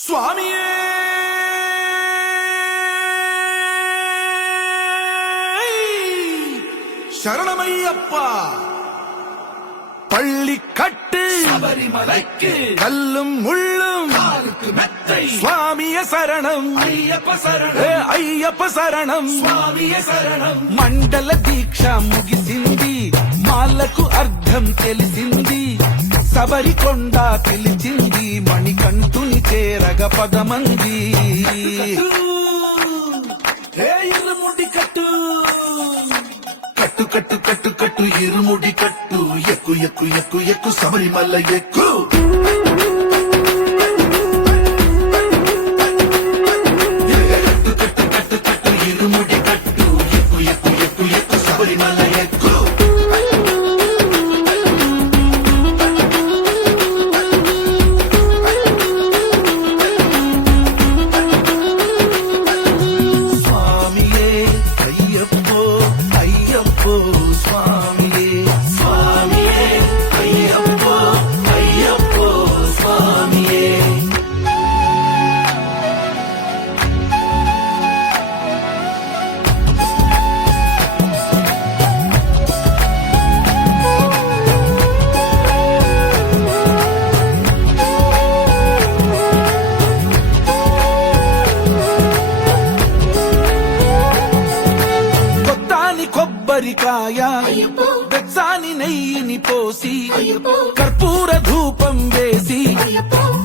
స్వామియే శరణమయ్యప్ప பள்ளிக்கட்டு சபரிமலைக்கு கல்லும் முள்ளும் காலுக்கு மெத்தை சுவாமிய சரணம் ஐயப்ப சரணம் అయ్యప్ప శరణం స్వామియ శరణం మండల దీక్ష ముగిసింది మాలకు అర్థం తెలిసింది శబరికొండ పిలిచింది మణికంఠుని చేరగ పదమంది ఇరుముడి కట్టు కట్టు కట్టు కట్టు కట్టు ఇరుముడి కట్టు ఎక్కు ఎక్కు ఎక్కు ఎక్కు శబరిమల ఎక్కు కట్టు కట్టు కట్టు కట్టు ఇరుముడి కట్టు ఎక్కు ఎక్కు ఎక్కు ఎక్కు శబరిమల ఎక్కు స్వామియే అయ్యప్పో అయ్యప్పో స్వామియే స్వామియే అయ్యప్పో అయ్యప్పో స్వామియే కొత్తాని కొబ్బరికాయ వెచ్చాని నెయ్యిని పోసి కర్పూర ధూపం వేసి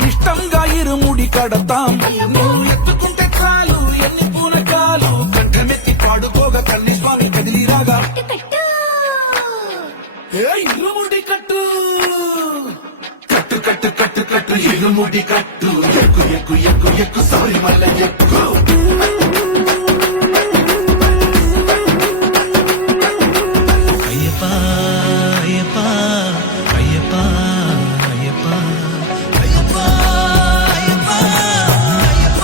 ఇష్టంగా ఇరుముడి కడతాం నువ్వు ఎత్తుకుంటే చాలు ఎన్ని పూనకాలు కంఠమెత్తి పాడుకోగా కల్లి స్వామి కదిలిరాగా ఇరుముడి కట్టు కట్టు కట్టు కట్టు కట్టు ఇరుముడి కట్టు ఎక్కు ఎక్కు ఎక్కు ఎక్కు శబరిమల ఎక్కు అయ్యప్ప అయ్యప్ప అయ్యప్ప అయ్యప్ప అయ్యప్ప అయ్యప్ప అయ్యప్ప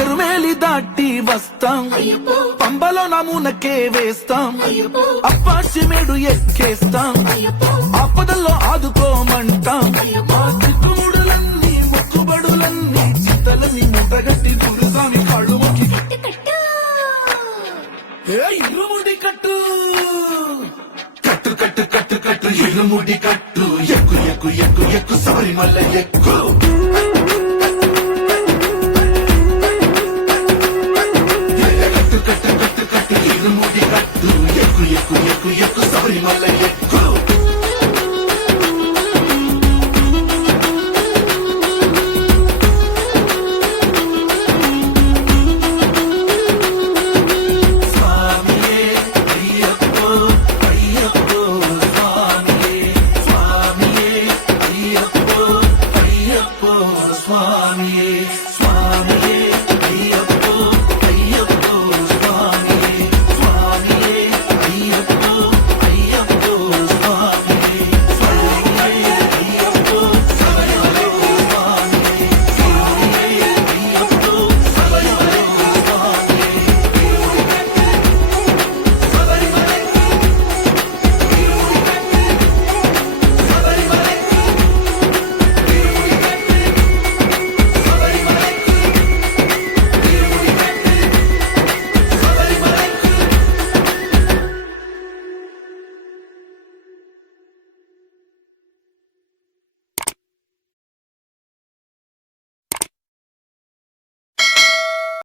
ఎరుమేలి దాటి వస్తాం పంబలో నమూనకే వేస్తాం అప్పాచిమేడు ఎక్కేస్తాం ఆపదల్లో ఆదుకోమంటాం మా చిక్కుముడులన్నీ మొక్కుబడులన్నీ చింతలన్నీ ముట్టగట్టి గురుస్వామి కాళ్ళు మొక్కి ఇరుముడి కట్టు కట్టు కట్టు కట్టు కట్టు ఇరుముడి కట్టు ఎక్కు ఎక్కు ఎక్కు ఎక్కు శబరిమల ఎక్కు